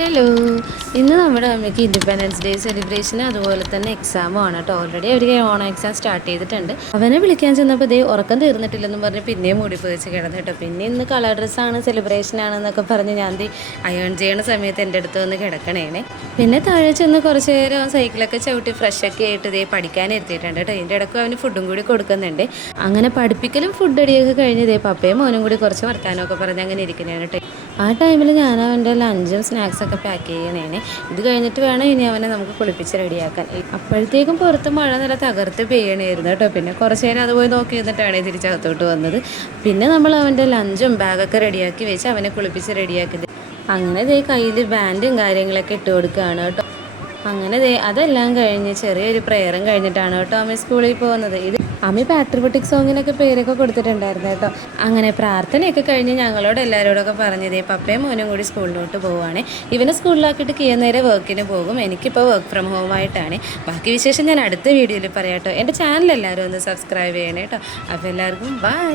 Hello, ഇന്ന് നമ്മുടെ അമ്മയ്ക്ക് ഇൻഡിപെൻഡൻസ് ഡേ സെലിബ്രേഷന് അതുപോലെ തന്നെ എക്സാമും ആണ് കേട്ടോ. ഓൾറെഡി അവർ ഓണം എക്സാം സ്റ്റാർട്ട് ചെയ്തിട്ടുണ്ട്. അവനെ വിളിക്കാൻ ചെന്നപ്പോൾ ദേ ഉറക്കം തീർന്നിട്ടില്ലെന്നും പറഞ്ഞ് പിന്നെയും മൂടി പോയിച്ച് കിടന്നു കേട്ടോ. പിന്നെ ഇന്ന് കളർ ഡ്രസ്സാണ്, സെലിബ്രേഷൻ ആണെന്നൊക്കെ പറഞ്ഞ് ഞാൻ അയൺ ചെയ്യണ സമയത്ത് എൻ്റെ അടുത്ത് വന്ന് കിടക്കണേനെ. പിന്നെ താഴെ ചെന്ന് കുറച്ച് നേരം സൈക്കിളൊക്കെ ചവിട്ടി ഫ്രഷൊക്കെ ആയിട്ട് പഠിക്കാൻ ഇരുത്തിയിട്ടുണ്ട് കേട്ടോ. ഇതിൻ്റെ ഇടയ്ക്ക് അവന് ഫുഡും കൂടി കൊടുക്കുന്നുണ്ട്. അങ്ങനെ പഠിപ്പിക്കലും ഫുഡ് അടിയൊക്കെ കഴിഞ്ഞ് പപ്പയും മോനും കൂടി കുറച്ച് വർത്താനമൊക്കെ പറഞ്ഞ് അങ്ങനെ ഇരിക്കുന്നതാണ് കേട്ടോ. ആ ടൈമിൽ ഞാൻ അവൻ്റെ ലഞ്ചും സ്നാക്സൊക്കെ പാക്ക് ചെയ്യണേനെ. ഇത് കഴിഞ്ഞിട്ട് വേണം ഇനി അവനെ നമുക്ക് കുളിപ്പിച്ച് റെഡിയാക്കാൻ. അപ്പോഴത്തേക്കും പുറത്ത് മഴ നല്ല തകർത്ത് പെയ്യണമായിരുന്നു കേട്ടോ. പിന്നെ കുറച്ച് നേരം അത് പോയി നോക്കി നിന്നിട്ടാണ് തിരിച്ചകത്തോട്ട് വന്നത്. പിന്നെ നമ്മൾ അവൻ്റെ ലഞ്ചും ബാഗൊക്കെ റെഡിയാക്കി വെച്ച് അവനെ കുളിപ്പിച്ച് റെഡിയാക്കിയത്. അങ്ങനെ കയ്യിൽ ബാൻഡും കാര്യങ്ങളൊക്കെ ഇട്ട് കൊടുക്കുകയാണ് കേട്ടോ. അങ്ങനെ അതെല്ലാം കഴിഞ്ഞ് ചെറിയൊരു പ്രെയറും കഴിഞ്ഞിട്ടാണ് കേട്ടോ അമ്മ സ്കൂളിൽ പോകുന്നത്. അമ്മ പാട്രിയോട്ടിക് സോങ്ങിനൊക്കെ പേരൊക്കെ കൊടുത്തിട്ടുണ്ടായിരുന്നു കേട്ടോ. അങ്ങനെ പ്രാർത്ഥനയൊക്കെ കഴിഞ്ഞ് ഞങ്ങളോട് എല്ലാവരോടൊക്കെ പറഞ്ഞതേ പപ്പയും മോനും കൂടി സ്കൂളിലോട്ട് പോവുകയാണ്. ഇവനെ സ്കൂളിലാക്കിയിട്ട് നേരെ വർക്കിന് പോകും. എനിക്കിപ്പോൾ വർക്ക് ഫ്രം ഹോം ആയിട്ടാണ്. ബാക്കി വിശേഷം ഞാൻ അടുത്ത വീഡിയോയിൽ പറയാം കേട്ടോ. എൻ്റെ ചാനൽ എല്ലാവരും ഒന്ന് സബ്സ്ക്രൈബ് ചെയ്യണേ കേട്ടോ. അപ്പോൾ എല്ലാവർക്കും ബൈ.